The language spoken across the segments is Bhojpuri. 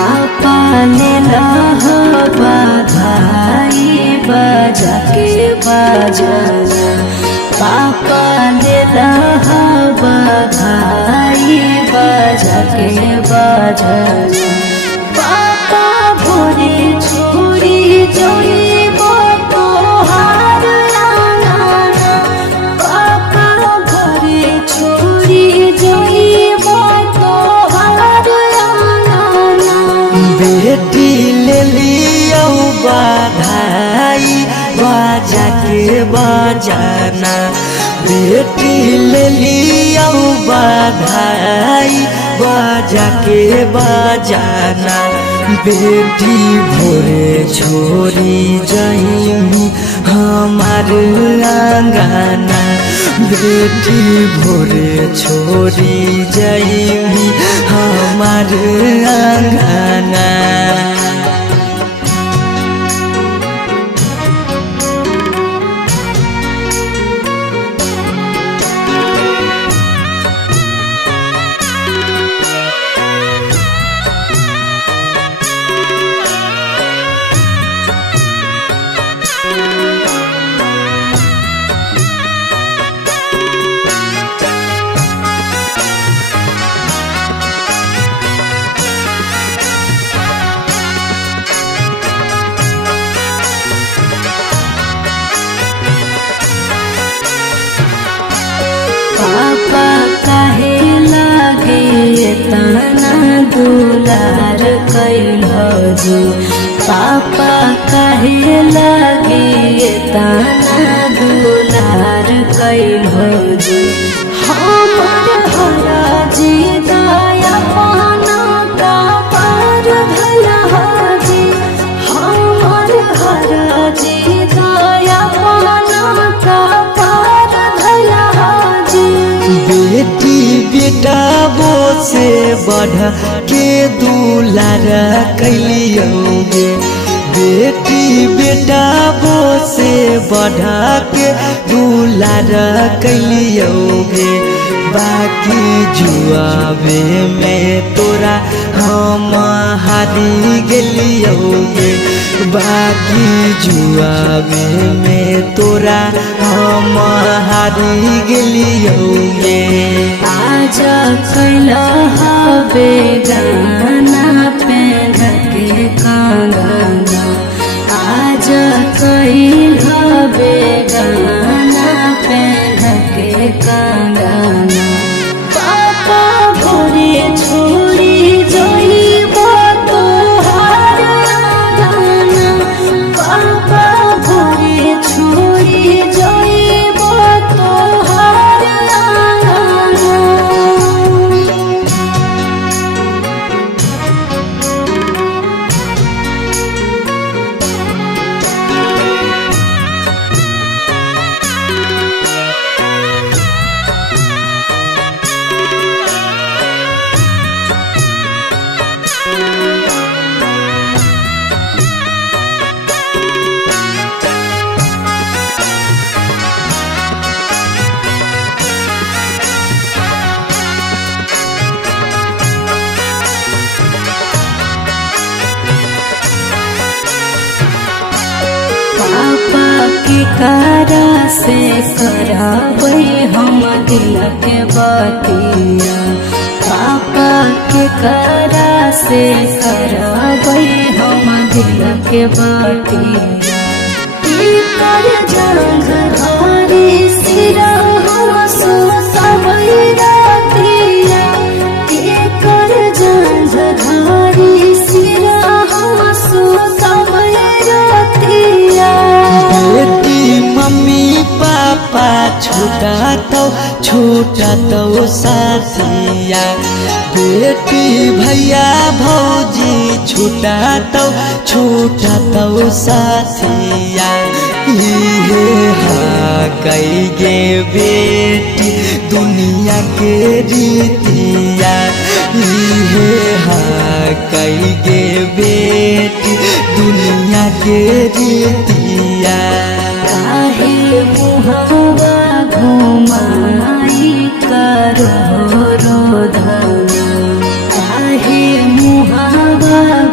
पापा ले बधाई बजा के बजाना, पापा ले बधाई बजा के बजाना। पापा भोरे छोड़ी जइबो तोहार आंगना, पापा भोरे छोड़ी जइबो तोहार आंगना। बेटी ले लियो बधाई बजा के बजाना, बेटी ले लियो बधाई बजा के बजाना। बेटी भोरे छोड़ी जइमी हमार आंगना, बेटी भोरे छोड़ी जइमी हमार आंगना। पापा काहे लागे तना दुलार कैल जी, पापा काहे लागे तना दुलार कैल जी। हमर हरा जी दया पाना का पार भला जी, हमर हरा जी दया पाना का पार भला जी। बेटी बेटा वो से बढ़ के दुलार कैलियोगे, बेटी बेटा वो से बढ़ के दुलार कैलियोगे। बाकी जुआवे में तोरा हम हारी गेलियोगे, बाकी जुआवे में तोरा हम हारी गेलियोगे। आज कैल हवे गाना पेन के कंगना, आज कैल हवे गाना पेन के कंगना। पापा भोरे छोड़ी जइबो तोहार आंगना, पापा भोरे छोड़ी जइबो तोहार आंगना। पापा के करा से कराबै हम दिल के बतिया, पापा के करा से कराबै हम दिल के बतिया। कर जंग धारी सिरा हम सोसबै रातिया, कर जंग धारी सिरा हम सोसबै रातिया। बेटी मम्मी पापा छूटा तो साथिया, बेटी भैया भौजी छूटा तो साथिया। इहे हा कई गे बेटी दुनिया के रीतिया, इहे हा कई गे बेटी दुनिया के रीतिया। काहे मुहावा घुमाई करो रोधना, काहे मुहावा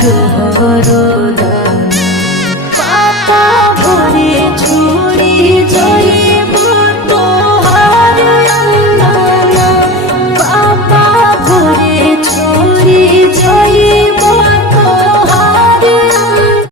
रो रो